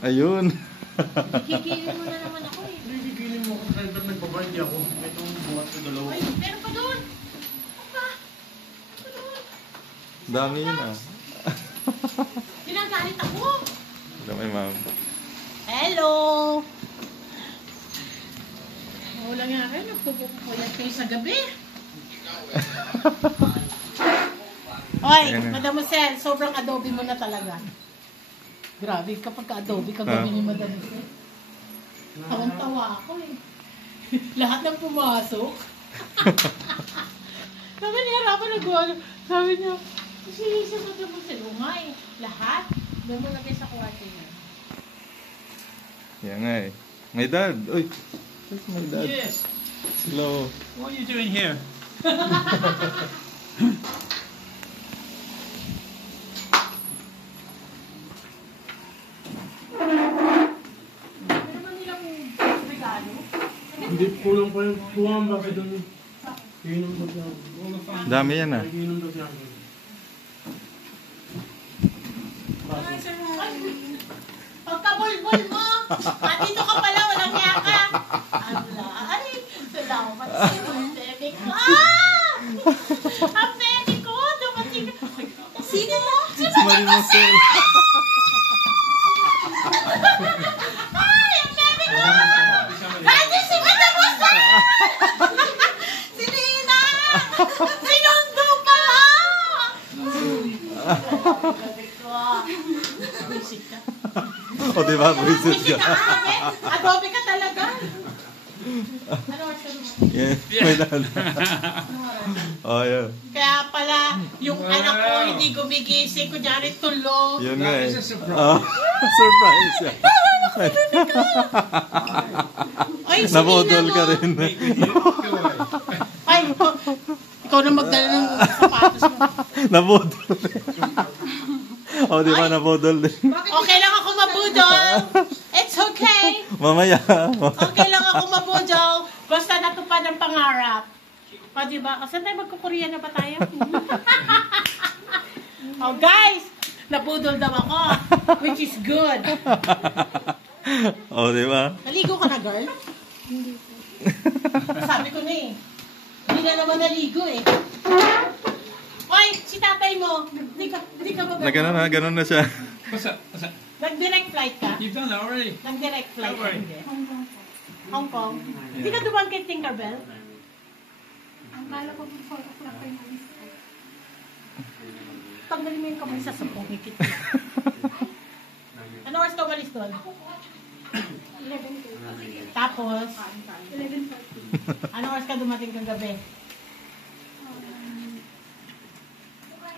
Ayun. Kikilin mo na naman ako eh. Kikilin mo kung saan ba't nagbabaldi ako. Itong buhat sa dalawa. Ay, meron pa doon. Dami yun ah. Ginagalit ako. Dami ma'am. Hello! Wala nga kayo, nagpupuyat kayo sa gabi. Oy, Madam Marcel, sobrang adobe mo na talaga. Grabe, kapag ka-adobe, kagabi ni Madam Marcel. Tawang-tawa ako eh. Lahat ng pumasok. Sabi niya, harapan nag-wala. Sabi niya, kasi sa Madam Marcel, nga eh. Lahat, doon mo lagay sa kwarto niya. Yan nga eh. My dad. Uy. Where's my dad? Yes. Hello. What are you doing here? Hindi kulang pa yung tuwang bakit doon. Iinom ba siya? Dami yan ah. Iinom ba siya? Pagkabulbul mo! Dito ka pala, walang yaka! Ala, ay! Salamat sa'yo, ang bebe ko! Ah! Ang bebe ko! Dumating ka! Sino mo? Si Marimosel. Ay! Ang bebe ko! Hindi si Madam Marcel! Si Nina! Sinundo pa! Ang bebe ko! Buisit ka. O diba? Buisit ka. Adobe ka talaga. Ano oras ka dumating? Yeah. My dad. Oh, yeah. Kaya pala, yung anak ko hindi gumigising, kunyari tulog. Yun nga eh. Surprise. Surprise. Ay, Nabodol ka rin. Ay, ikaw na magdala ng sapatos mo. Nabodol. O diba nabodol din. Okay lang ako mabudol. It's okay. Mamaya. Okay lang ako mabudol. Basta natupad ang pangarap. O diba? Saan tayo magkukorea na ba tayo? Oh guys, nabudol daw ako. Which is good. O diba? Naligo ka na, girl? Hindi po. Sabi ko na eh. Hindi na naman naligo eh. Oy, si tatay mo. Hindi ka ba Ganun na siya. What's up? Nag-direct flight ka? You've done that already. Nag-direct flight ka, Where? hindi? Hong Kong. Hindi ka dumang kay Tinkerbell? Ang kala ko before o'clock kayo nalis ko. Tanggalin mo yung kamay sa sapong. Hikit mo. Ano oras ka umalis doon? 11:30. Tapos, 11:40. ano oras ka dumating kagabi?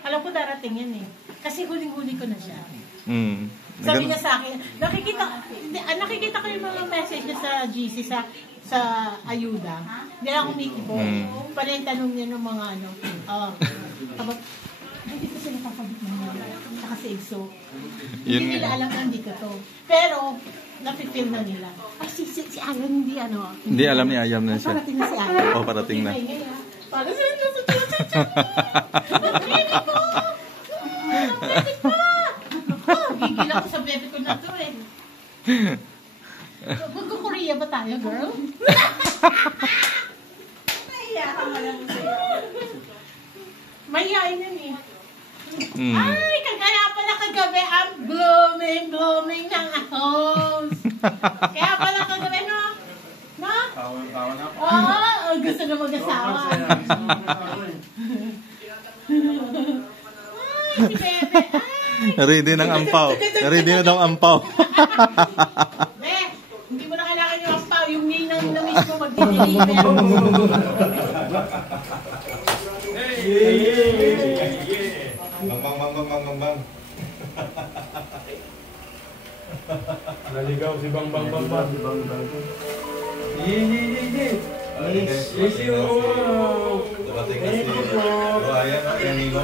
Alam ko darating yan eh. Kasi huling-huli ko na siya. Mm. Sabi niya sa akin, nakikita ko yung mga message niya sa GC, sa ayuda. Hindi lang kumikibo. Pala yung tanong niya ng mga ano. Hindi ko sila kakabit ng mga. Saka si Igso. Hindi nila alam na hindi ka to. Pero, nafe-feel na nila. Ay, si Alan hindi ano. Hindi alam ni Ayam na siya. Parating na si Alan. O, parating na. Para sa inyo sa chuchu. Baby ko! Baby ko! Gigil ako sa baby ko na to eh. Magko-Korea ba tayo, girl? Nahiya ka mo lang sa'yo. Mahihain yan eh. Ay, kagaya pala kagabi ang blooming ng house. Kaya pala kagabi, no? No? Tawa na ako. Oo, gusto na mag-asawa. Ay, si Bebe. Ay. Ready ng ampaw. Ready na daw ampaw. Be, hindi mo na kailangan yung ampaw. Yung ninang na mismo mag-deliver. Bang. Naligaw si Bang. Yes, Dapating na si Ryan at Amigo.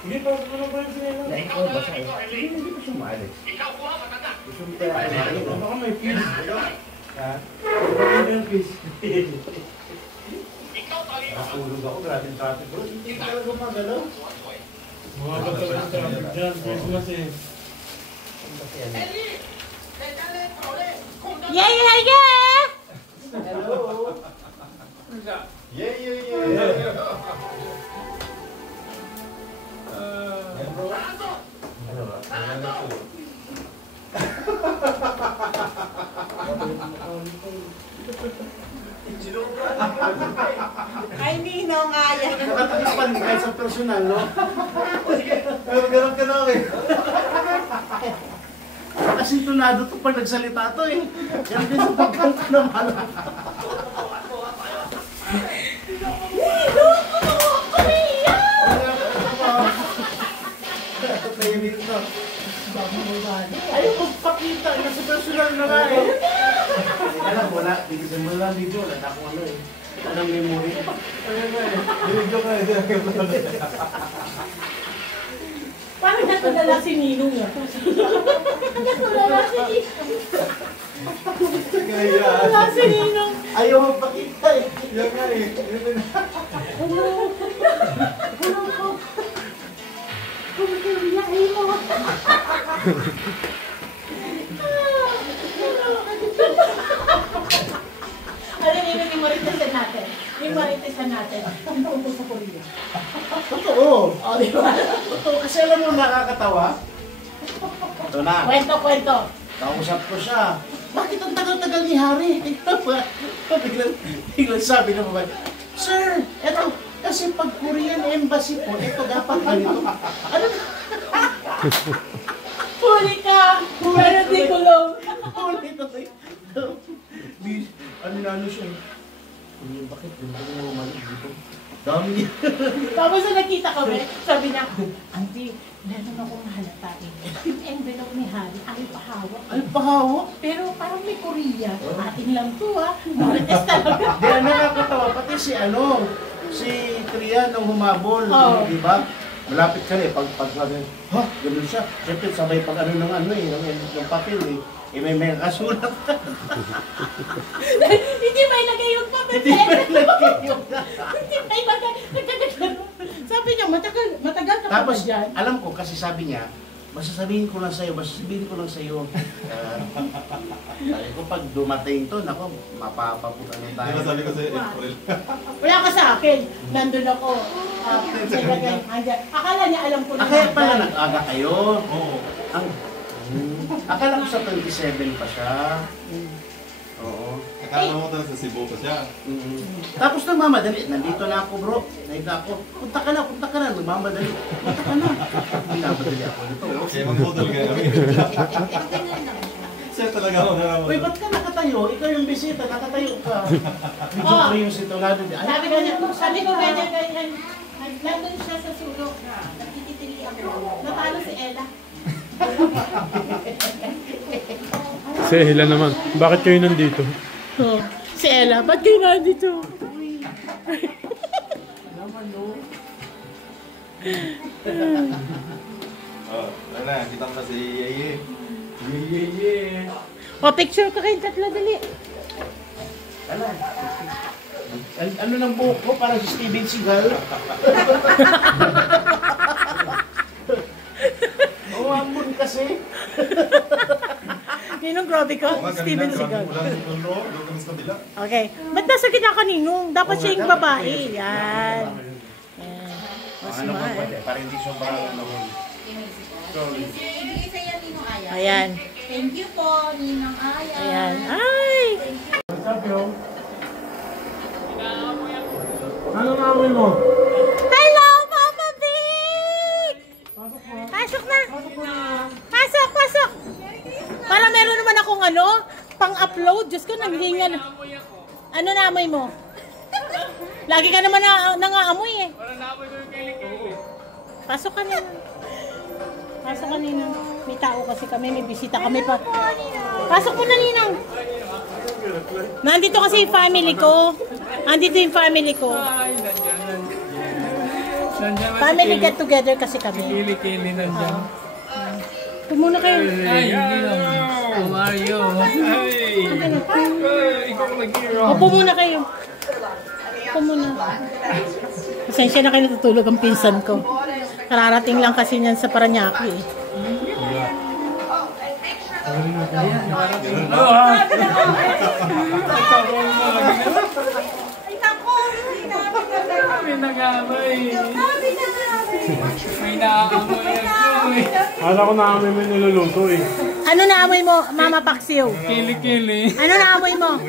Hindi pa ano ba yung sinila? Hindi ko sumali. Baka may fish. Ha? Baka may fish. Nakulog ako, grabe sa atin. Bro, hindi talaga magalaw. Mga katagal traffic dyan, Christmas eh. Yeah, yeah, yeah! Yeah, yeah, yeah. Ay, Ninong, Aya. Nakatakipan kahit sa personal, no? Pero ganun ka na eh. Kasi tunado to pag nagsalita to eh. Yan din sa pagkanta naman. Ayaw magpakita, nasa personal na nga eh. Alam mo na, bigyan mo lang dito, wala na akong ano eh. Anong memory? Binigyo ka eh. Parang natulala si Ninong ah. Natulala si Ninong. Kaya. Natulala si Ninong. Ayaw magpakita eh. Yan nga eh. Hello. Hello po. Kumikiyain mo. Alam niyo yung maritesan natin. Yung maritesan natin. Yung punto sa Korea. Totoo. O, di ba? Totoo. Kasi alam mo nakakatawa. Ito na. Kwento. Kausap ko siya. Bakit ang tagal-tagal ni Hari? Biglang sabi ng babae, Sir, eto, kasi pag Korean embassy po, eto dapat ganito. Ano? Huli ka! Pero di kulong. Huli to eh. Ano siya eh. Bakit? Hindi mo mali dito. Dami niya. Tapos na nakita kami, sabi niya, Auntie, meron akong nahalata eh. Yung envelope ni Harry, ay pahawak. Ay, pahawak. Pero parang may Korea. Atin lang to ah. Marites talaga. Di, nakakatawa. Pati si Kriya nung humabol. Oo. Di ba? Malapit ka rin. Pag ha? Ganun siya. Siyempre, sabay pag ano ng papel eh. May kasulat. Hindi may lagay yung papel. Hindi ba nagkaya? Hindi may lagay. Sabi niya, matagal ka pa ba Tapos, dyan? alam ko, kasi sabi niya, sasabihin ko lang sa'yo. Sabi ko, pag dumating to, nako, mapapaputan Di tayo. ba sabi ko sa April? Wala ka sa akin. Nandun ako. May lagay. Akala niya alam ko na. Kaya pala nag-aga kayo. Oo. Akala ko sa 27 pa siya. Oo. Akala mo talaga sa Cebu pa siya. Tapos nagmamadali. Nandito na ako bro. Nandito ako. Punta ka na. Nagmamadali. Punta ka na. Nagmamadali ako dito. Kaya mag-hotel ka kami. Siya talaga ako na naman. Uy, ba't ka nakatayo? Ikaw yung bisita. Nakatayo ka. Video ko yung sitolado. Sabi ko ganyan. Nandun siya sa sulok. Nagtitili ako. Natalo si Ella. Si Ella naman. Bakit kayo nandito? Oh, si Ella, ba't kayo nandito? Oh, ano na, kita mo na si Yeye. O, picture ko kayong tatlo, dali. Ano ng buhok ko? Para si Steven Seagal. Umambon kasi. Ninong, grabe ka. Steven Seagal. Ulan sa puno, doon kami sa kabila. Okay. Ba't nasa kita ka, Ninong? Dapat siya yung babae. Yan. Mas Ano ba mahal. Para hindi sobrang ano. Ibigay sa iyo, Ninong Aya. Ayan. Thank you po, Ninong Aya. Ayan. Ay! Ano nga amoy mo? Hello, Mama Vic! Pasok na. Pasok. Para meron naman akong pang-upload. Diyos ko, nanghingan. Ano na amoy mo? Lagi ka naman nangaamoy eh. Pasok ka na. May tao kasi kami, may bisita kami pa. Pasok mo na, Ninang. Nandito kasi yung family ko. Family get together kasi kami. Kili-kili nandiyan. Tumuna kayo. Ay, hindi lang. How are you? Ay! Ikaw nag-hero. Upo muna kayo. Pasensya na kayo, natutulog ang pinsan ko. Kararating lang kasi niyan sa Paranaque eh. May nag-amoy. May naamoy ako eh. Kala ko naamoy mo yung niluluto eh. Ano naamoy mo, Mama Paksiw? Kili-kili. Ano naamoy mo?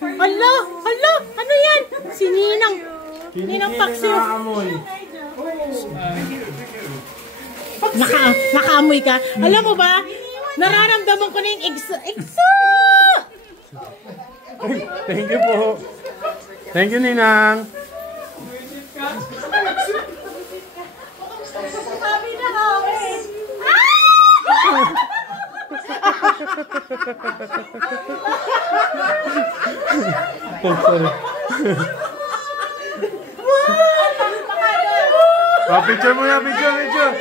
Hala! Hala! Ano yan? Si Ninang. Ninang Paksiw. Naamoy. Nakaamoy ka? Alam mo ba? Nararamdaman ko na yung egso! Thank you po. Thank you, Ninang. Sabi na namin. Sorry. Picture mo na, picture.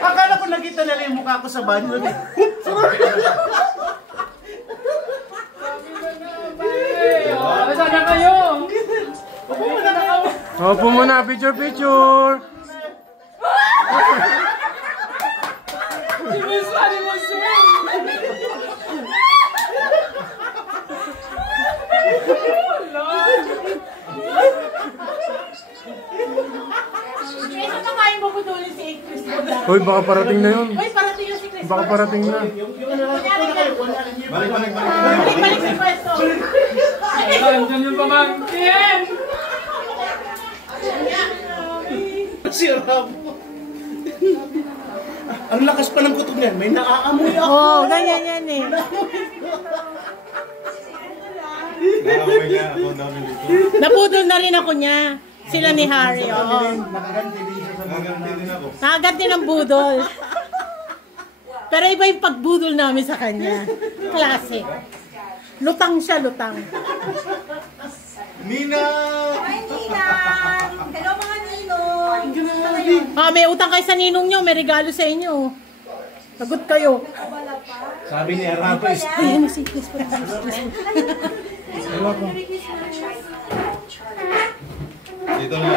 Akala ko nakita nila yung mukha ko sa banyo. Saan na kayo? Opo muna, picture. Sinisali mo siya. Kesa pa kayo mabudulin si Chris. Hoy, baka parating na yun. Uy, parating yun si Chris. Baka parating na. Balik si Pwesto. Diyan yung pamangkin. Sira mo. Ang lakas pa ng kutob niyan. May naaamoy ako. Oo, ganyan yan eh. Nakakamay niya ako ang dami dito. Napudol na rin ako niya. Sila ni Harry, oo. Nakaganti din siya sa Nakaganti din ako. Nakaganti ng budol. Pero iba yung pagbudol namin sa kanya. Classic. Lutang siya, lutang. Nina! Ay, Ninang. Hello, mga ninong. Ah, may utang kayo sa ninong nyo, may regalo sa inyo. Sagot kayo. Sabi ni Arapes. Ay, ano si Chris? Dito na.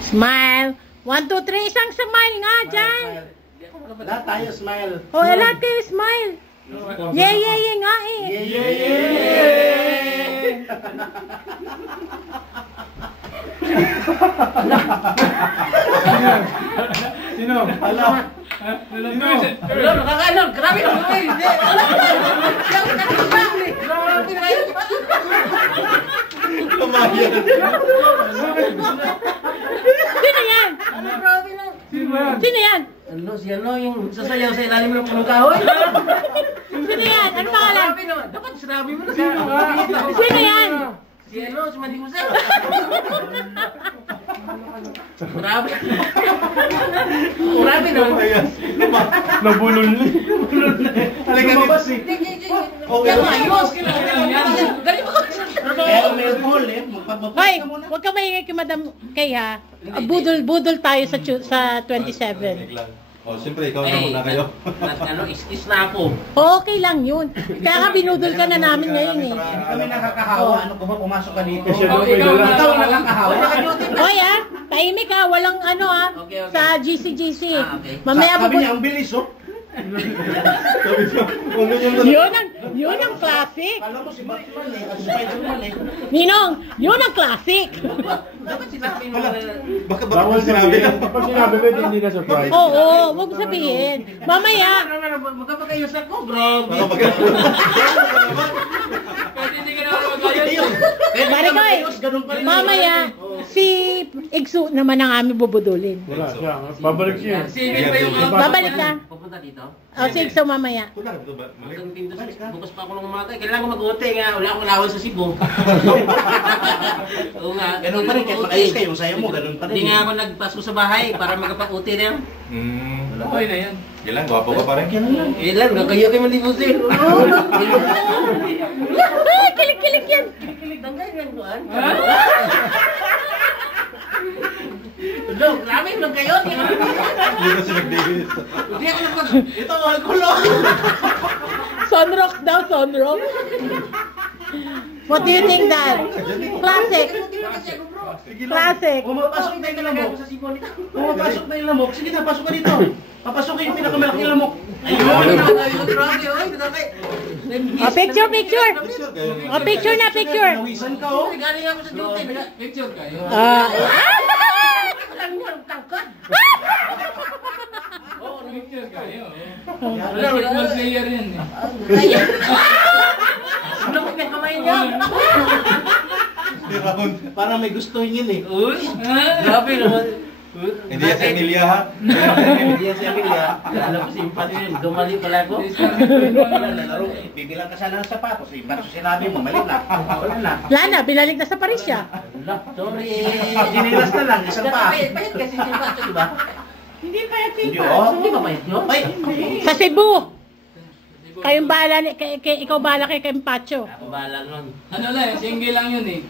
Smile. 1, 2, 3. Isang smile nga dyan. Lahat tayo, smile. O, lahat kayo smile. Yeah nga eh. Sino? Ala. Nakakaalam. Grabe na mo eh. Kamayan. Sino yan? Sino yan? Ano, si ano yung sasayaw sa ilalim ng punong kahoy? Sino yan? Ano pangalan? Grabe naman. Dapat sinabi mo na sino. Sino yan? Si ano, si Mandy Jose. Grabe. Grabe naman. Nabulol na. Lumabas eh. Okay, ayos. Dali mo. Kaya may alcohol eh. Hoy, huwag ka maingay kay Madam Kay ha. Budol tayo sa 27. Oh, siyempre, ikaw na muna kayo. Ano, is na ako. Okay lang yun. Kaya ka binudol ka na namin ngayon eh. Kami nakakahawa. Ano kung pumasok ka dito? Ikaw ang nakakahawa. Hoy ha, tahimik ha, walang ano ha, Okay. sa GC. Okay. Mamaya Sabi niya, bubul... ang bilis oh. Yun ang classic. Alam mo si Batman eh. Kasi Spider-Man eh. Ninong, yun ang classic. Dapat sinabi mo na. Bakit ba ako sinabi? Pag sinabi mo, hindi ka surprise. Oo, wag mo sabihin. Mamaya, Magkapagayos ako, bro. Kasi hindi ka naman mag-ayos. Marikoy, mamaya, si Igsu naman ang aming bubudulin. Wala siya. Babalik siya. Singil pa yung Babalik ka. Pupunta dito. O, si Igsu mamaya. Wala ka ba? Mali. Hanggang Pindos, bukas pa ako ng umaga. Kailangan ko mag-uute nga. Wala akong lawan sa Cebu. Oo nga. Ganun pa rin. Kahit makayos kayo, sayo mo, ganun pa rin. Hindi nga ako nagpasko sa bahay para magkapag-uute na yan. Okay na yan. Kailan, gwapo ka pa rin. Eh lang, kakayo kayo malibusin. Kilig-kilig yan. Kilig-kilig, dangay yan doon. Lo, grabe lang kayo. Hindi kasi nagbihis. Hindi ako nagpag... Ito, alcohol. Sunrock daw, sunrock. What do you think, Dad? Classic. Classic. Pumapasok na yung lamok. Pumapasok na yung lamok. Sige na, pasok ka dito. Papasok yung pinakamalaking lamok. Ayun, grabe, oy. Oh, picture, picture. Oh, picture na, picture. Nawisan ka, oh. Galing ako sa duty. Picture kayo. Alam niyo, ang tangkad. Oo, picture kayo. Basketball player yan eh. Lamok ng kamay niya. Parang may gusto yun eh. Uy, grabe naman. Hindi yan si Emilia ha? Hindi yan si Emilia. Alam ko si Impat yun. Dumali pala ko. Bibilang ka sana ng sapatos. Impat so sinabi mo, mali na. Wala na. Lana, binalik na sa Paris siya. Sorry. Ginilas na lang. Isang pa. Pahit kasi si Impat, di ba? Hindi pa yung Hindi hindi ba pahit yun? Sa Cebu. Kayong bahala, ikaw bahala kay Kempacho. Ako bahala nun. Ano lang, single lang yun eh.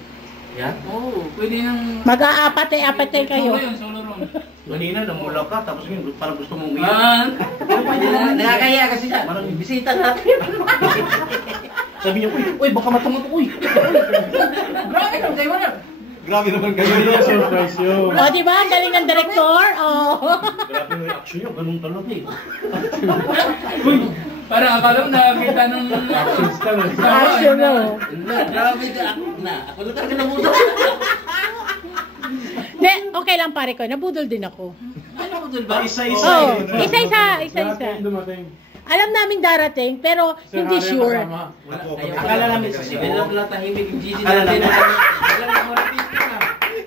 Yan? Oo, pwede nang... Mag-aapate kayo. Solo yun, solo room. Kanina, namulaw ka. Tapos yun, parang gusto mong Ah, umiyak. Nakakaya kasi siya. Parang bisita natin. Sabi niya, uy, baka matungot, uy. Grabe, sabi mo na. Grabe naman kayo. Surprise yun. O, di ba? Ang galing ng director. Oh. Grabe yung reaction niya, ganun talaga eh. parang akala mo nakakita ng... Actions ka lang. Action mo. Grabe ka, ako na talaga nabuto. Hindi, okay lang pare ko. Nabudol din ako. Ano mo dun ba? Isa-isa. Oh, isa-isa. Darating, dumating. Alam namin darating, pero hindi sure. Akala namin sa Sibel lang pala tahimik yung GC natin.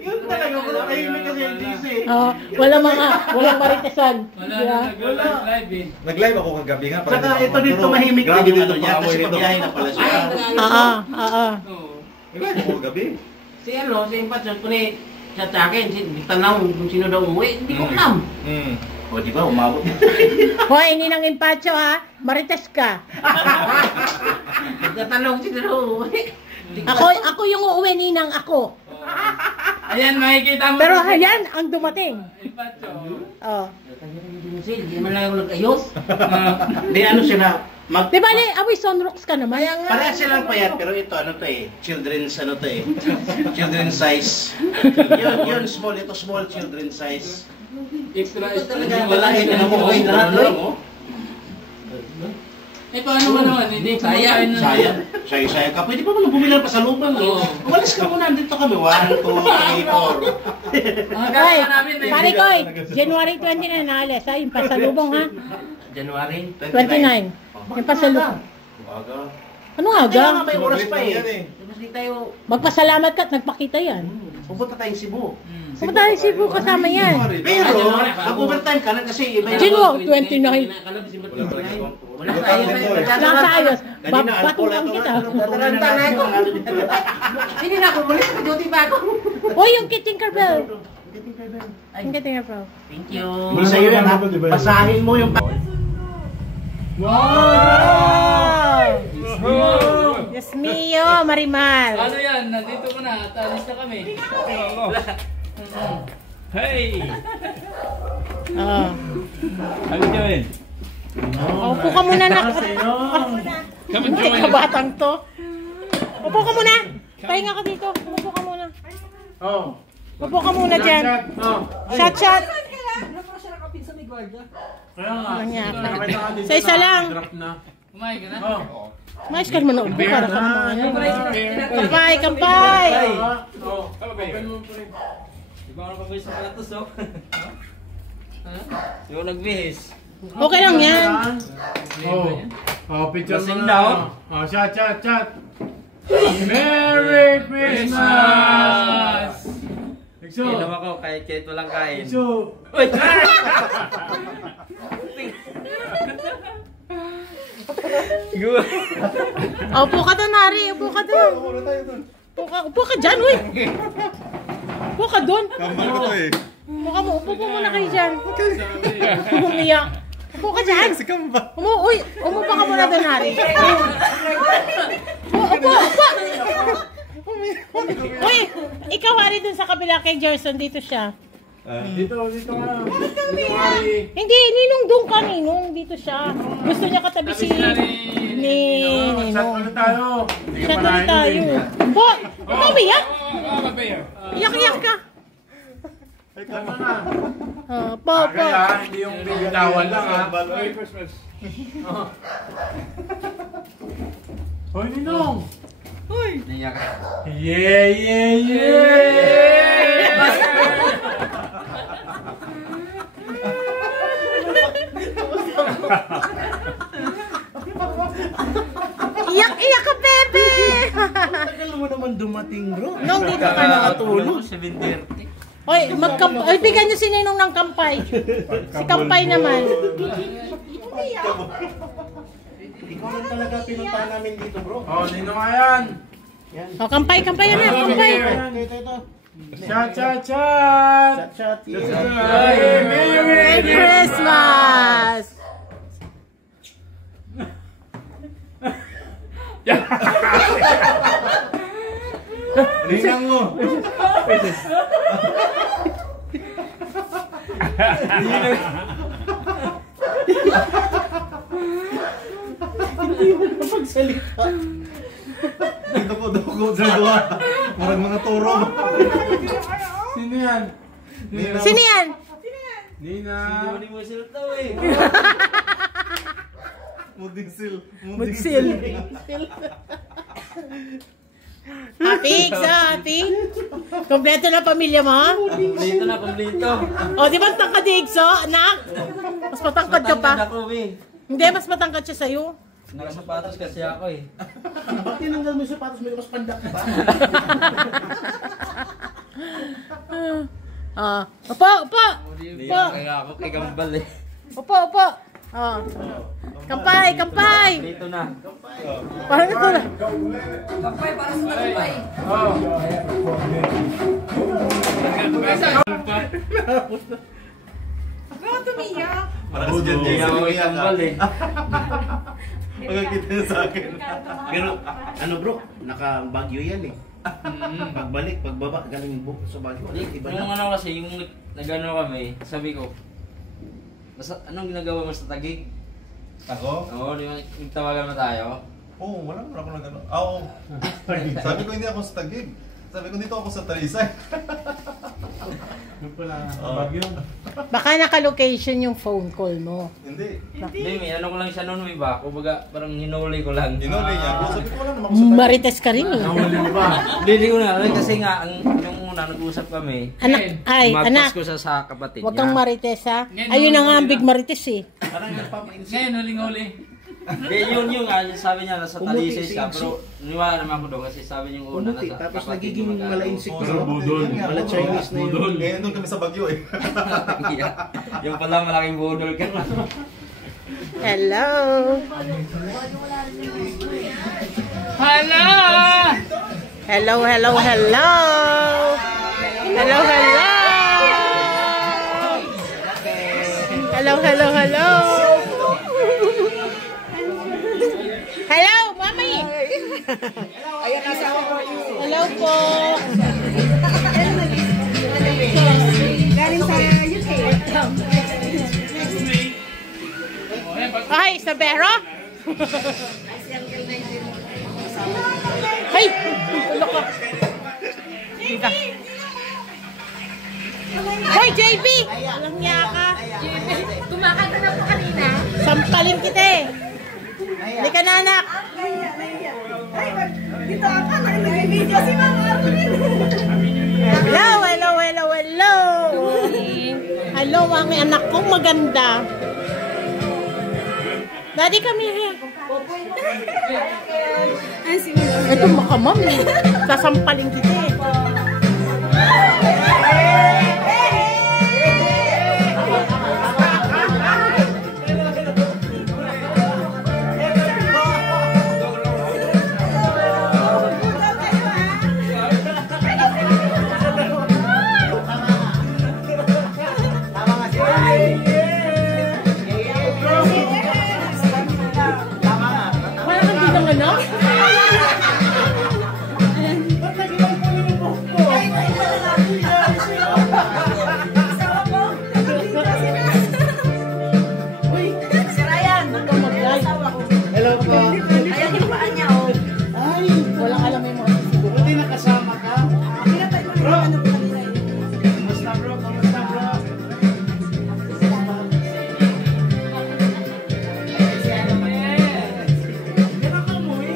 Yun talaga, wala tahimik kasi yung GC. Oh, walang maritesan. Wala Diba? na nag-live eh. Nag-live ako kagabi nga. Saka ito dito mahimik Grabe din yung dito ano niya kasi pang-amoy pabiyahe na pala siya. Oo. Oo. Nag-live ako kagabi. Si Impat, sa akin, tanaw kung sino daw umuwi, hindi ko alam. O di ba, umabot. Hoy, hindi nang impacho ha. Marites ka. Nagtatanong sino daw umuwi. Ako yung uuwi, ninang ako. Ayan, makikita mo. Pero ayan, ang dumating. Impacho. Oh. Hindi man lang ako nag-ayos. Hindi, ano sila, Di ba, amoy sunrocks ka naman? parehas silang payat, pero ito, ano to eh, children's children's size. Yun, small, ito small children's size. Extra Ito extra. talaga, wala yun, ano mo, lahat lang, oh. Eh, paano mo naman? Hindi kumakain na. Sayang ka. Pwede pa mo bumili pa sa lupang eh. Oo. Umalis ka muna, dito kami. 1, 2, 3, 4. Ang Ay, gasta namin eh. pare ko, January 29 na alis ha. Yung pasalubong ha. January 29. Yung pasalubong. Ano nga Kaya nga ga? may oras pa Yan eh. Tapos di tayo, Magpasalamat ka at nagpakita yan. pupunta tayong Cebu. Pumunta tayo Cebu kasama yan. Pero, mag-overtime ka na kasi iba January 29. Wala tayo. Lang sa ayos. Batukan kita. Tataranta na ako. Hindi na ako, mulis sa duty pa ako. Hoy, yung Tinkerbell. Yung Tinkerbell. Thank you. Hindi sa'yo yan ha. Basahin mo yung... Wow! Yes, mio, Marimal. Ano yan? Nandito ko na. At alis na kami. Hey! Oh. How you doing? Upo ka muna na. Hindi ka batang to. Upo ka muna. Pahinga ka dito. Upo ka muna. Oh. Upo ka muna dyan. Oh. Shot, shot. Kaya nga. Manyak. Nakita ka din Sa isa lang. Drop na. Kumain ka na? Oh. Mais ka naman upo para ka naman. Kampay, kampay. Oh. Open mo pre. Di ba ako nagbihis sa kalatos oh? Di ba nagbihis? Okay lang yan. Oh. Oh, picture mo Lasing na. daw. Oh, shot, shot, shot. Merry Christmas! Ikso. Inom ako kahit walang kain. Ikso. Uy! Upo ka doon, Nari. Upo ka doon. Upo ka dyan, uy. Upo ka doon. Kambal ko to eh. Upo muna kayo dyan. Umiyak. Upo ka dyan. Si Kambal. Umupo ka muna doon, Nari. Upo. Uy, ikaw, Hari, doon sa kabila kay Jerson. Dito siya. Dito nga. Dito nga eh. Hindi, Ninong doon ka, Ninong. Dito siya. Gusto niya katabi si Ninong. Ano tayo? Chat ulit tayo. Po! Ikaw umiyak? Iyak-iyak ka. Ay, tama na. Po. Kaya, hindi yung bitawan lang ha. Hoy, Ninong! Naiyak ka. Yeah! Iyak-iyak ka, Bebe! Tagal mo naman dumating, bro. Nung dito ka nakatulog. 7:30. Oy, Oy, bigyan niyo si Ninong ng kampay. Si Kampay naman. Ikaw lang talaga pinuntahan namin dito, bro. Oh, nino nga yan. O, kampay na, kampay. Ito. Chat! Chat. Merry Christmas! Ninang mo. Magsalita. Dito po daw ko sa dua. Murag mga turo. Sino yan? Sino yan? Nina. Mudingsil. Mudsil. Happy, happy. Kompleto na pamilya mo? Kompleto na, kompleto. O, di ba tangkad ni Igso, anak? Mas matangkad ka pa. Ako, eh. Hindi, mas matangkad siya sa'yo. Nakasapatos kasi ako eh. Ba't tinanggal mo yung sapatos mo, mas pandak ka ba? Opo. Kaya ako kay Gambal eh. Opo. Kampay. Dito na. Parang ito na. Parang dyan Hindi ako kay Gambal eh. Magkakita niya sa akin. Pero, ano bro, naka-Baguio yan eh. Pagbalik, pagbaba, galing sa Baguio. Iba Yung na. ano kasi, yung nag-ano kami, sabi ko, anong ginagawa mo sa Taguig? Ako? Oo, di ba, nagtawagan mo tayo? Oo, wala ako na gano'n. Oo. Sabi ko hindi ako sa Taguig. Sabi ko dito ako sa Talisay. Yung pala, Oh. Baguio. Baka naka-location yung phone call mo. Hindi. Hindi, may ano ko lang siya noon, may ba? Kumbaga, parang hinuli ko lang. Inuli niya ako. Sabi ko wala naman ako sa Taguig. Marites ka rin eh. Nahuli mo ba? Hindi ko na, kasi nga, yung una, nag-usap kami. Anak, Magpas ko sa kapatid Huwag niya. kang Marites ha. Ayun na nga ang big Marites eh. Parang nagpapa-insist. Ngayon, huling-huli. Hindi, yun nga, sabi niya, nasa Pumuti Talisay si ka, Igso. pero niwala naman ako doon kasi sabi niya yung una, Pumuti, nasa tapos kapatid nagiging niya mag-ano. malainsik Oo, bro. budol. yun nga, Wala oo. Chinese na yun. Eh, nandun kami sa Baguio eh. Yung pala, malaking budol ka na. Hello. Hala! Hello. Hello, Mami. Hello po. Galing sa UK. Ay, sa Vera? Ay, tulok ka. Dito. Hoy, JB! Walang niya ka. Tumakan ka na po kanina. Sampalin kita eh. Hindi ka na, anak. Ay, dito ako. Nag-video si Mama Arvin. Hello. Hello, ang anak kong maganda. Daddy, come here. Ito makamam eh. Sasampalin kita eh. Wala kang bilang anak?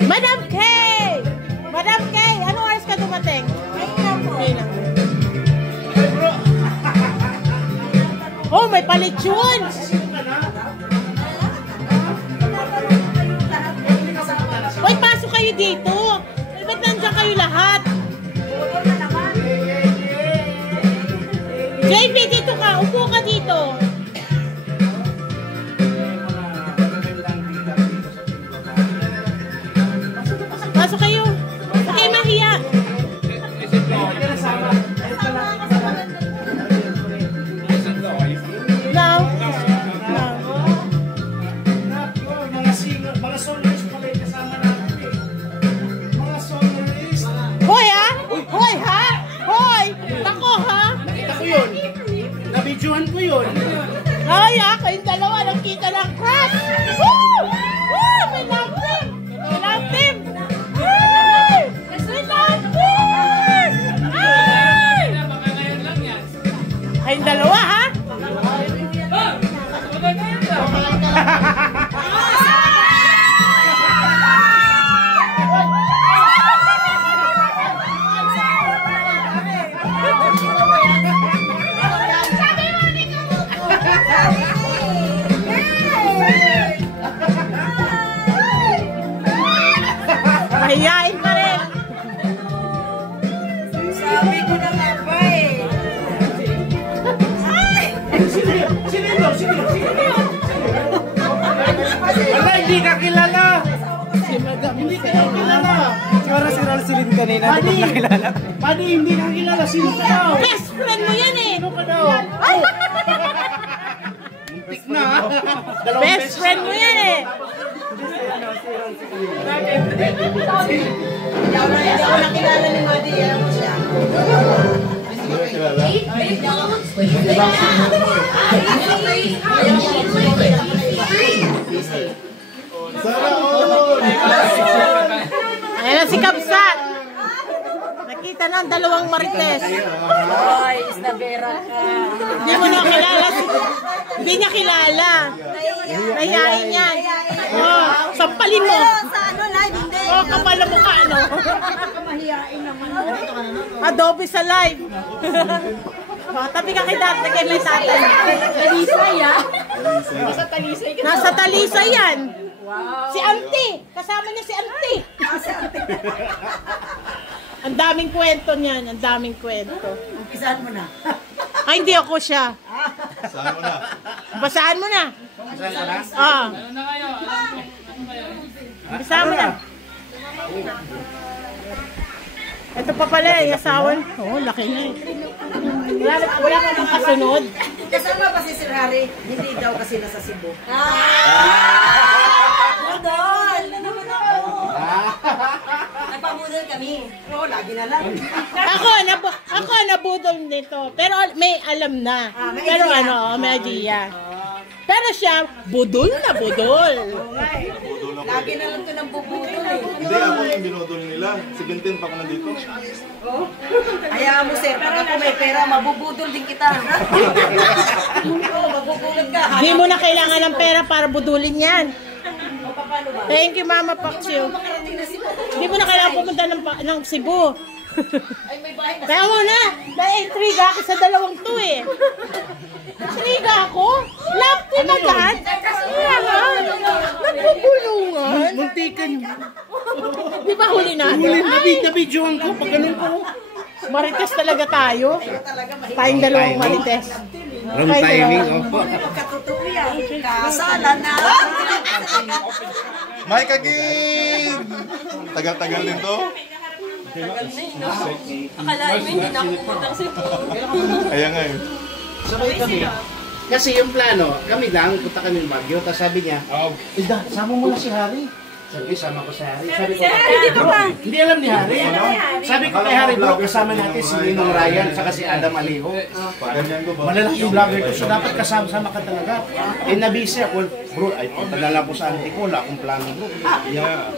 Madam Kay! Madam Kay, anong oras ka dumating? Ngayon lang. Oh, may palitsyon! Hoy, pasok kayo dito! Ba't nandiyan kayo lahat? JP, dito ka! Upo ka dito! Pasok kayo! Huwag kayo mahiya! No. Mga soloist pala yung kasama natin eh. Mga soloist. Hoy ha! Hoy ha! Hoy! Tako ha! Nakita ko yun. Nabidyohan ko yun. Ay ha! Kayong dalawa nagkita ng crush! Woo! Woo! May love team! May love team! Ay! May love team! Ay! Kayong dalawa ha! Mahiyain pa rin! Sabi ko na nga ba eh. Sino yun? Sino? Wala, hindi ka kilala. Hindi ka kilala. Siguro si Rolsilin kanina, hindi ko nakilala. Padi, hindi ka kilala. Sino ka daw? Best friend mo yan eh! Sino ka daw? Muntik na. Best friend mo yan eh! Hindi ako nakilala ni Madi. Alam mo siya. Sana all! Ayan na si Kabsat! Nakita na ang dalawang marites. Ay, isnabera ka. Hindi mo na kilala. Hindi niya kilala. Nahiyain yan. Oh, sampalin mo. Sa ano, live, hindi. Oh, kapal na mukha, no? Mahihain naman. Adobe sa live. Oh, tabi ka kay dati, kay may tatay. Talisay, ah. Nasa Talisay yan. Si Auntie. Kasama niya si Auntie. Ang daming kwento niyan. Ang daming kwento. Umpisahan mo na. Ay, hindi ako siya. Saan mo na? Basahan mo na. Ah. Basahan mo na. Ito pa pala, yung asawan. Oo, laki na eh. Wala ka bang kasunod? Kasama pa si Sir Harry. Hindi daw kasi nasa Cebu. Budol! Ano naman ako? Nagpabudol kami. Oo, lagi na lang. Ako nabudol nito. Pero may alam na. May Pero idea. ano, may idea. Pero siya, budol na budol. Lagi na lang ito ng bubudol eh. Hindi, ako yung binodol nila. 17 pa ako nandito. Hayaan mo, sir. Pag ako may pera, mabubudol din kita. Oo, mabubulod ka. Hindi mo na kailangan ng pera para budulin yan. Paano ba? Thank you, Mama Paksyo. Makarating na si Hindi mo na kailangan pumunta ng Cebu. Ay, may bahay na. Kaya mo na, dahil intriga ako sa dalawang to eh. Intriga ako? Love team agad? Kaya nga, nagbubulungan. Muntikan. Di ba huli natin? Nabidyohan ko. Pag ganun ko. Marites talaga tayo. Tayong dalawang marites. Wrong timing. Opo. Pagkatotoo yan. Kasalan na. Mike Aging! Tagal-tagal din to. Akalain mo, hindi na ako putang sa'yo. Kaya nga eh. Sabay kami. Kasi yung plano, kami lang, punta kami ng Baguio. Tapos sabi niya, Ida, sama mo na si Harry. Sabi, sama ko si Harry. Sabi ko, bro, hindi alam ni Harry. Sabi ko kay Harry, bro, kasama natin si Ninong Ryan, saka si Adam Aliho. Ganyan ko ba? Malalaking vlogger ko, so dapat kasama-sama ka talaga. Eh, nabisi ako, bro, ay punta na lang po sa auntie ko, wala akong plano, bro.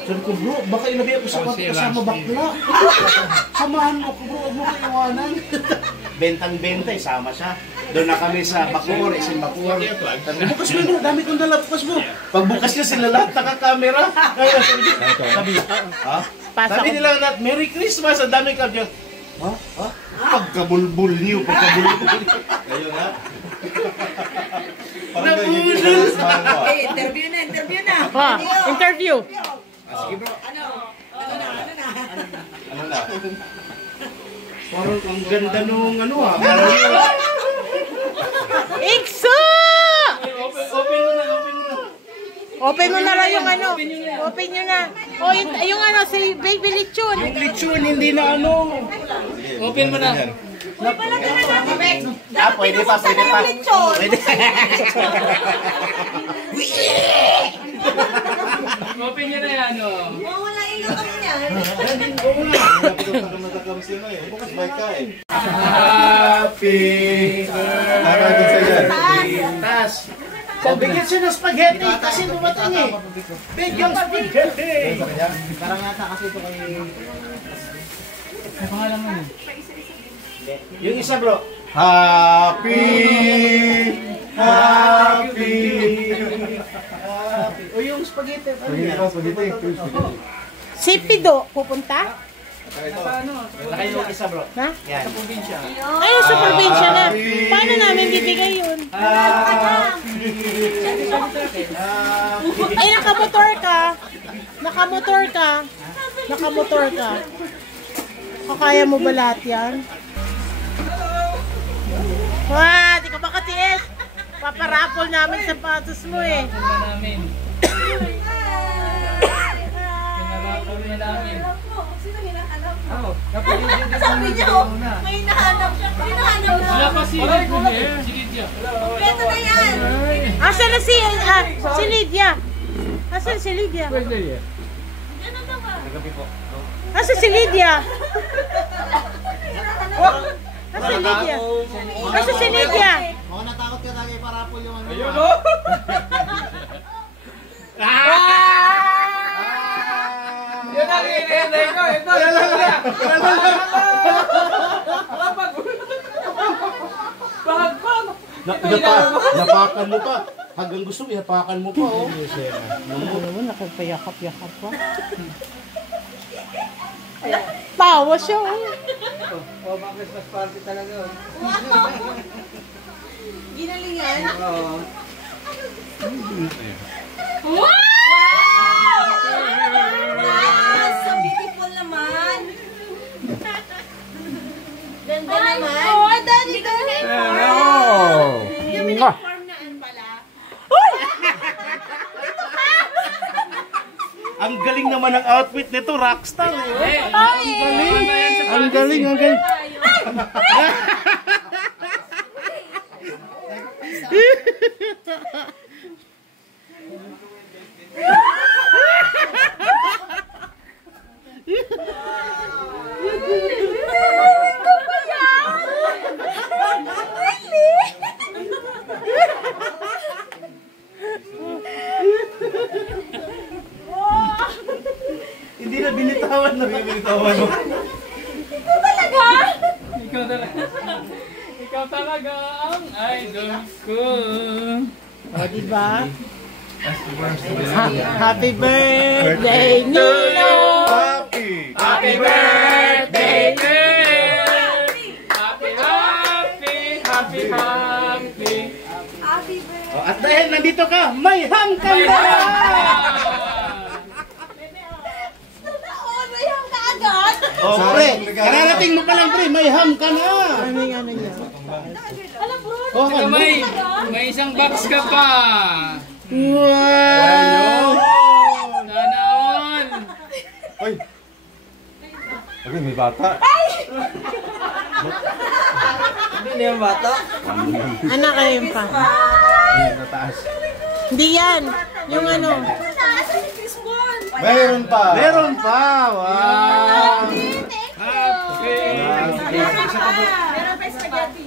Sabi ko, bro, baka ilagay ako sa kasama bakla. Samahan mo ko, bro, huwag mo ko iwanan. Bentang-benta, sama siya. Doon na kami sa Bacoor, isin Bacoor. Bukas mo, dami kong dala, bukas mo. Pagbukas niya sila lahat, naka-camera. Kaya sabi, ha? Sabi nila lahat, Merry Christmas, ang dami ka dyan. Ha? Ha? Pagkabulbul niyo, pagkabulbul. Ayun na. Parang ganyan yung smile mo. Okay, interview na. Interview. Sige bro. Ano na? Parang ang ganda nung ano ha. Ikso! Open mo na. Open mo na lang yung ano. Open nyo na. O, yung ano, si Baby Lechon. Yung lechon, hindi na ano. Open mo na. Pwede pa. Pwede. Open nyo na yan, oh. Wala ilot ako niyan. Bukas bike ka eh. Happy Nakakagin sa yan. Tas. Bigyan siya ng spaghetti kasi bumata niya eh. Bigyan spaghetti. Parang yata kasi ito kay... May pangalan mo. Yung isa bro. Happy. O yung spaghetti. Si Pido, pupunta? Laki yung isa bro. Ha? Yan. Ayun, sa probinsya na. Paano namin bibigay yun? Ay, nakamotor ka. Kakaya mo ba lahat yan? Wah, di ka makatiis. Paparapol namin sapatos mo eh. Namin. Pinarapol na namin. Sino hinahanap mo? Oh, kapatid yun din Sabi niya, oh, may hinahanap siya. Wala pa si Lydia. Si Lydia. Kompleto na yan. Asan na si Lydia? Asan si Lydia? Where's Lydia? Asan si Lydia? Asan si Lydia? Asan si Lydia? Mga natakot ka talaga iparapol yung ano. Ayun, oh! Yun ang hinihintay ko. Ito. Yapakan mo pa. Hanggang gusto mo, yapakan mo pa. Oh. Ano naman, nakapayakap-yakap pa. Tawa siya. Oh, mga Christmas party talaga. Ginalingan. Oo. Wow! So beautiful naman. Ganda naman. Oh, dali ka na-inform. Yung in-inform naan pala. Ang galing naman ng outfit nito, rockstar. Eh. Ay! Ang galing. Hindi na binitawan na. Ikaw talaga ang idol ko. O, diba? Happy birthday, Nino! Happy birthday to you! Happy Oh, at dahil nandito ka, may hangkang na! Mayroon ka agad. Oh, pre, kararating mo pa lang, pre, may ham ka na! Ano yung ano niya? Alam bro, Oh, Saka may isang box ka pa. wow! Sana all. Uy! Okay, may bata. Hindi na yung bata. Anak kayo yung pa. Hindi yan. Yung ano. Mayroon pa. Meron pa! Wow! Happy. meron pa spaghetti.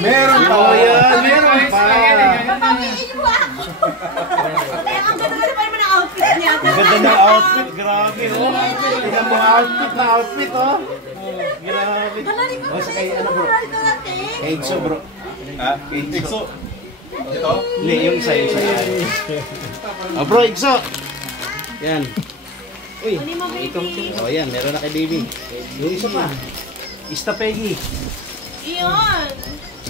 Meron pa. Oh, yan, meron pa! Papawiin niyo ba? Kaya ang ganda pa naman ang outfit niya. Ang ganda ng outfit, grabe oh! Tingnan mo outfit na outfit oh! Grabe. O, sa kay ano bro? Kay Itso bro. Ha? Ikso. Ito? Hindi, yung isa. O bro, Itso. Yan. Uy. O yan, meron na kay baby. Yung isa pa. Ista Peggy. Iyon.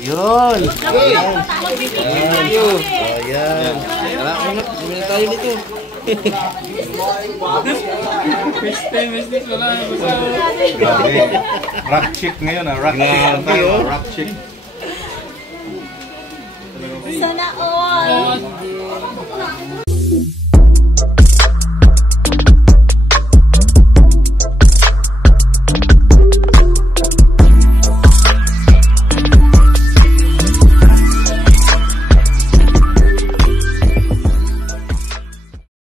Yun. Ayan. Thank you. O yan. Tara, kumina tayo dito. First time, wala na ko sa... Grabe. Rock chick ngayon ah. Rock chick ang tayo. Rock chick. Sana all.